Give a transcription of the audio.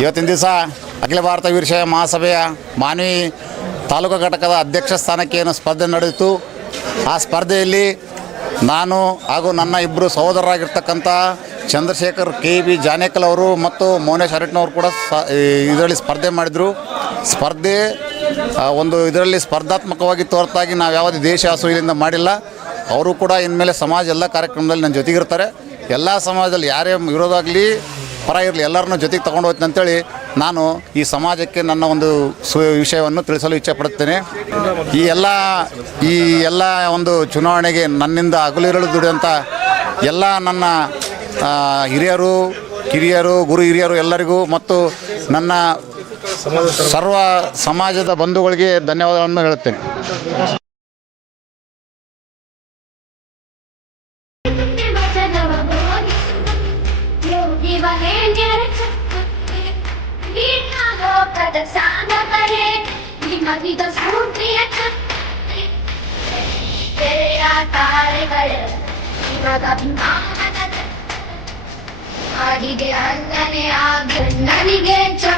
ಇವತ್ತಿನ ದಿವಸ ಅಖಿಲ ಭಾರತ ವೀರಶೈವ ಮಹಾಸಭೆಯ ಮಾನವಿ ತಾಲೂಕು ಘಟಕದ ಅಧ್ಯಕ್ಷ ಸ್ಥಾನಕ್ಕೆ ಏನು ಸ್ಪರ್ಧೆ ನಡೆಯಿತು ಆ ಸ್ಪರ್ಧೆಯಲ್ಲಿ ನಾನು ಹಾಗೂ ನನ್ನ ಇಬ್ಬರು ಸಹೋದರರಾಗಿರ್ತಕ್ಕಂಥ ಚಂದ್ರಶೇಖರ್ ಕೆ ಬಿ ಜಾನೇಕಲ್ ಅವರು ಮತ್ತು ಮೌನೇಶ್ ಅರಟ್ನವರು ಕೂಡ ಸ ಇದರಲ್ಲಿ ಸ್ಪರ್ಧೆ ಮಾಡಿದರು. ಸ್ಪರ್ಧೆ ಒಂದು ಇದರಲ್ಲಿ ಸ್ಪರ್ಧಾತ್ಮಕವಾಗಿ ತೋರ್ತಾಗಿ ನಾವು ಯಾವುದೇ ದೇಶ ಅಸೂಯೆಯಿಂದ ಮಾಡಿಲ್ಲ. ಅವರು ಕೂಡ ಇನ್ಮೇಲೆ ಸಮಾಜ ಎಲ್ಲ ಕಾರ್ಯಕ್ರಮದಲ್ಲಿ ನನ್ನ ಜೊತೆಗಿರ್ತಾರೆ. ಎಲ್ಲ ಸಮಾಜದಲ್ಲಿ ಯಾರೇ ವಿರೋಧ ಪರ ಇರಲಿ, ಎಲ್ಲರನ್ನೂ ಜೊತೆಗೆ ತಗೊಂಡು ಹೋಯ್ತು ಅಂತೇಳಿ ನಾನು ಈ ಸಮಾಜಕ್ಕೆ ನನ್ನ ಒಂದು ಸು ವಿಷಯವನ್ನು ತಿಳಿಸಲು ಇಚ್ಛೆಪಡುತ್ತೇನೆ ಈ ಎಲ್ಲ ಈ ಎಲ್ಲ ಒಂದು ಚುನಾವಣೆಗೆ ನನ್ನಿಂದ ಅಗಲಿರಲು ದುಡಿದಂಥ ಎಲ್ಲ ನನ್ನ ಹಿರಿಯರು, ಕಿರಿಯರು, ಗುರು ಹಿರಿಯರು ಎಲ್ಲರಿಗೂ ಮತ್ತು ನನ್ನ ಸರ್ವ ಸಮಾಜದ ಬಂಧುಗಳಿಗೆ ಧನ್ಯವಾದಗಳನ್ನು ಹೇಳುತ್ತೇನೆ. மகிதசூத்ரியச்ச பேராகாரகள் இவகபிமானதத் ஆடிகே அங்கனே ஆகண்ணனிகே ச